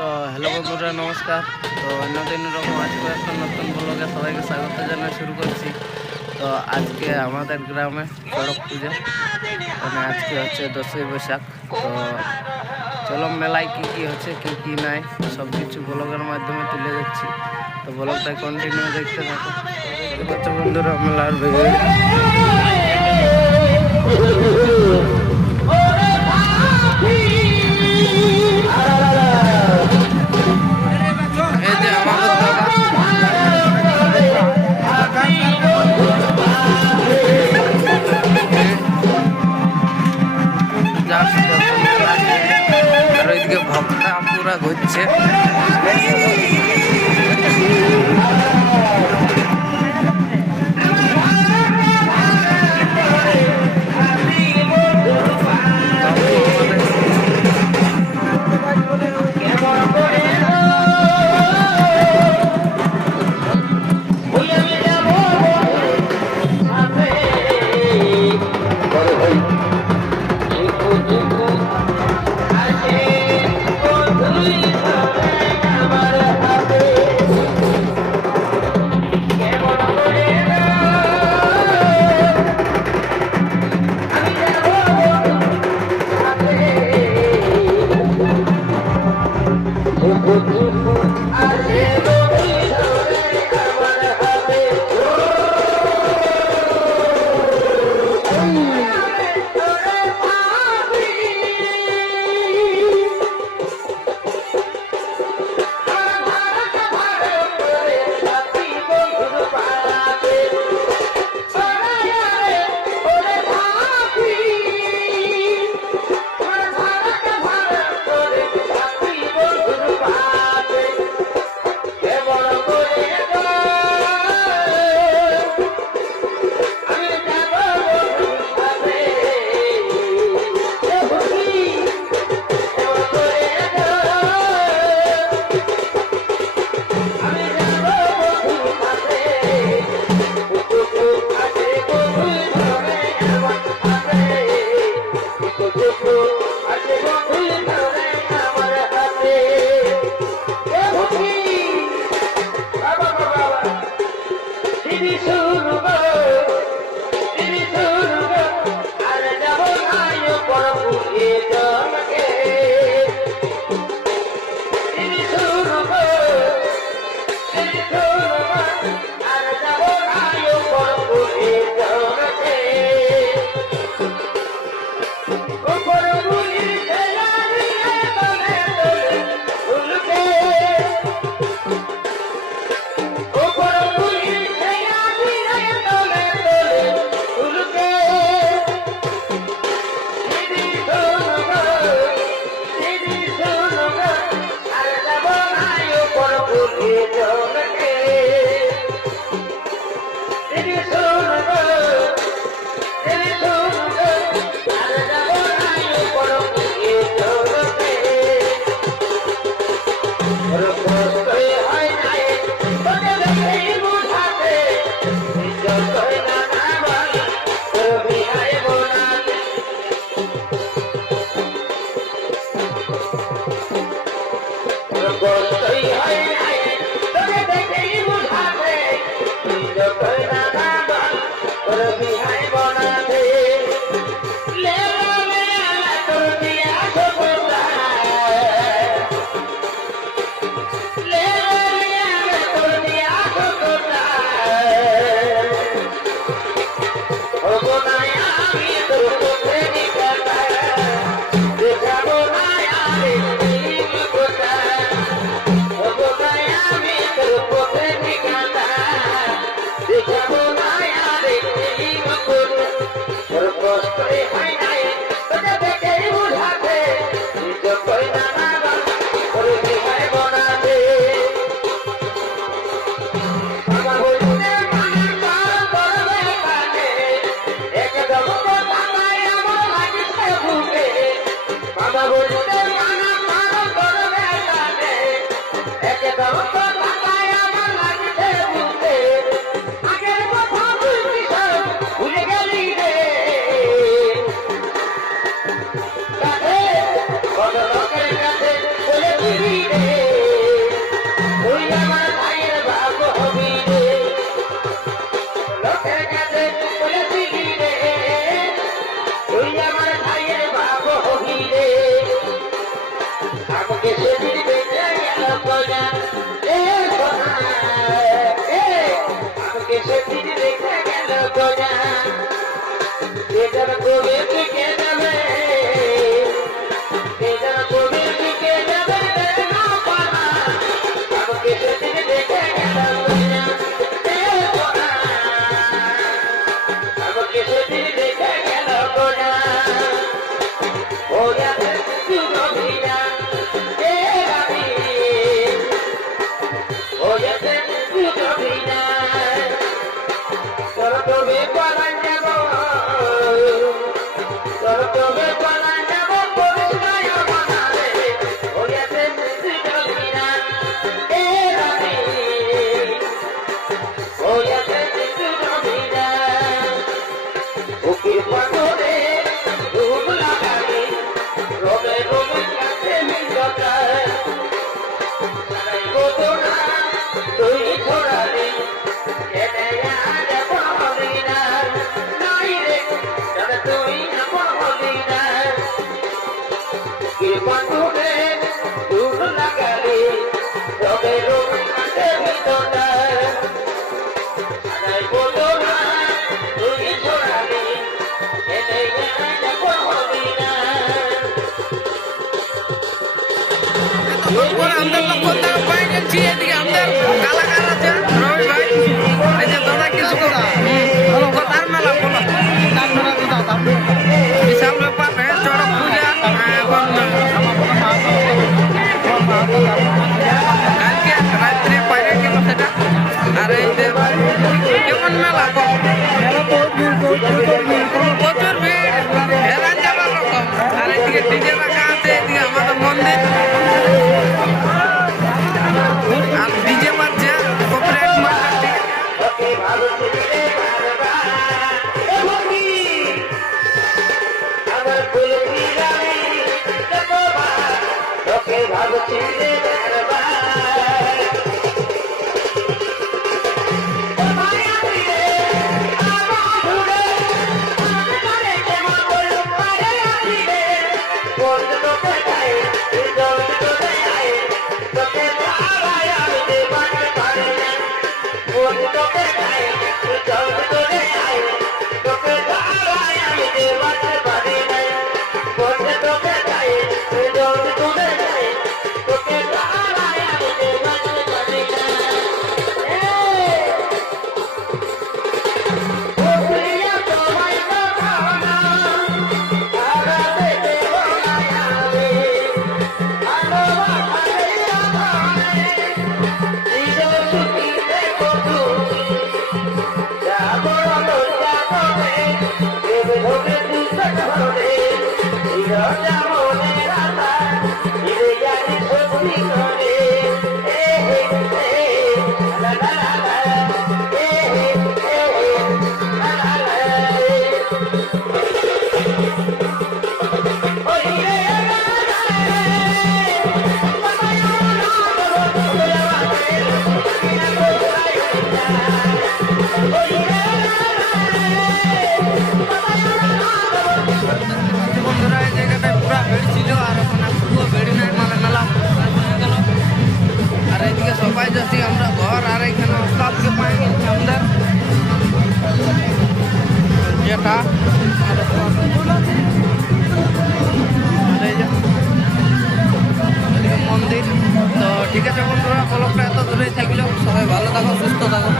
তো হ্যালো বন্ধুরা, নমস্কার। তো অন্যদিন রকম আজকে একটা নতুন ব্লগে সবাইকে স্বাগত জানিয়ে শুরু করছি। তো আজকে আমাদের গ্রামে সড়ক পূজা, মানে আজকে হচ্ছে 10ই বৈশাখ। তো চলো মেলায় কি কি হচ্ছে কি কি নাই সব কিছু ব্লগের মাধ্যমে তুলে দিচ্ছি। তো ব্লগটা কন্টিনিউ দেখতে থাকো। দেখতে পাচ্ছ বন্ধুরা মেলার ভিড়। এই যে আমাদের দাদা আর ওইদিকে ভক্তা পুরা ঘুরছে। আমাদের লক্ষ্য পাই গেছি এদিকে আমাদের কালাকার আছে রবি ভাই এই যে দাদা কিছু কথার মেলা বলো বিশাল ব্যাপার চড়ক পূজা এবং কালকে রাত্রে বাইরে গেল সেটা আর এই যে কেমন মেলা প্রচুর ভিড় হেরান যাবার রকম আর এইদিকে ডিজে রাখা আছে এদিকে আমাদের মন্দির আর ডিজে বাজছে কপিরাইট মারছে সবাই যাচ্ছি আমরা ঘর আর এখানে ওস্তাদকে পাই গেছি আমাদের যেটা মন্দির তো ঠিক আছে বন্ধুরা ব্লগটা এত দূরেই থাকলেও সবাই ভালো থাকো সুস্থ থাকো।